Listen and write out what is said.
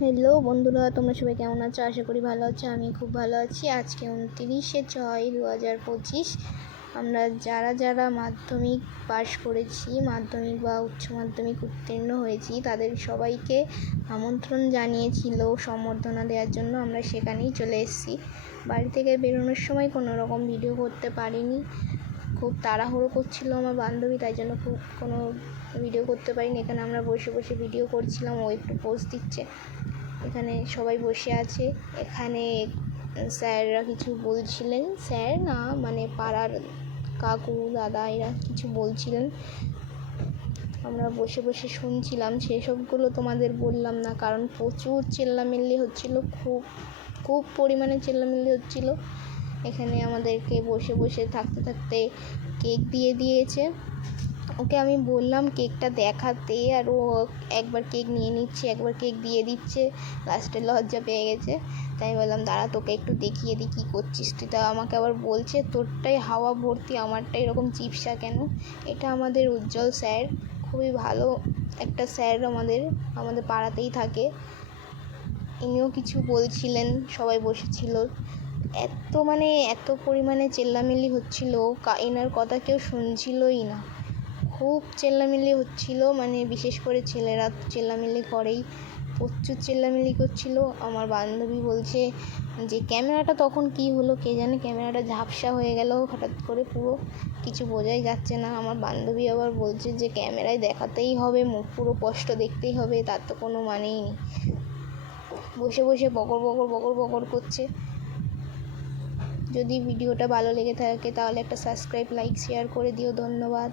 Hello বন্ধুরা, তোমরা সবাই কেমন আছো? আশা করি ভালো আছো। আমি খুব ভালো আছি। আজকে 29/6/2025 আমরা যারা মাধ্যমিক পাশ করেছি, মাধ্যমিক বা উচ্চ মাধ্যমিক উত্তীর্ণ হয়েছি, তাদের সবাইকে আমন্ত্রণ জানিয়েছিল সম্বর্ধনা দেওয়ার জন্য। আমরা সেখানেই চলে এসেছি। বাড়ি থেকে বেরোনোর সময় কোনো রকম ভিডিও করতে পারিনি, খুব তাড়াহুড়ো করছিল আমার বান্ধবী, তাই জন্য কোনো ভিডিও করতে পারিনি। এখানে আমরা বসে বসে ভিডিও করছিলাম, ও একটু পোজ দিচ্ছে। এখানে সবাই বসে আছে। এখানে স্যাররা কিছু বলছিলেন, স্যার না মানে পাড়ার কাকু দাদা এরা কিছু বলছিলেন, আমরা বসে বসে শুনছিলাম। সেসবগুলো তোমাদের বললাম না, কারণ প্রচুর চেল্লামেল্লি হচ্ছিল, খুব পরিমাণে চেল্লামেল্লি হচ্ছিল। এখানে আমাদেরকে বসে বসে থাকতে থাকতে কেক দিয়ে দিয়েছে। ওকে আমি বললাম কেকটা দেখাতে, আর ও একবার কেক নিয়ে নিচ্ছে, একবার কেক দিয়ে দিচ্ছে। লাস্টে লজ্জা পেয়ে গেছে, তাই বললাম দাঁড়া তোকে একটু দেখিয়ে দিই কী করছিস তুই। তা আমাকে আবার বলছে তোরটাই হাওয়া ভর্তি, আমারটা এরকম চিপসা কেন। এটা আমাদের উজ্জ্বল স্যার, খুবই ভালো একটা স্যার, আমাদের পাড়াতেই থাকে। ইনিও কিছু বলছিলেন, সবাই বসেছিল। এত পরিমাণে চেল্লামিল্লি হচ্ছিল, এনার কথা কেউ শুনছিলই না। খুব চেল্লামিল্লি হচ্ছিল, বিশেষ করে ছেলেরা চেল্লামিল্লি করেই, প্রচুর চেল্লামিল্লি করছিল। আমার বান্ধবী বলছে যে ক্যামেরাটা তখন কি হলো কে জানে, ক্যামেরাটা ঝাপসা হয়ে গেল হঠাৎ করে, পুরো কিছু বোঝাই যাচ্ছে না। আমার বান্ধবী আবার বলছে যে ক্যামেরায় দেখাতেই হবে, মুখ পুরো স্পষ্ট দেখতেই হবে, তার তো কোনো মানেই নেই। বসে বসে বকর বকর করছে। যদি ভিডিওটা ভালো লেগে থাকে তাহলে একটা সাবস্ক্রাইব, লাইক, শেয়ার করে দিও। ধন্যবাদ।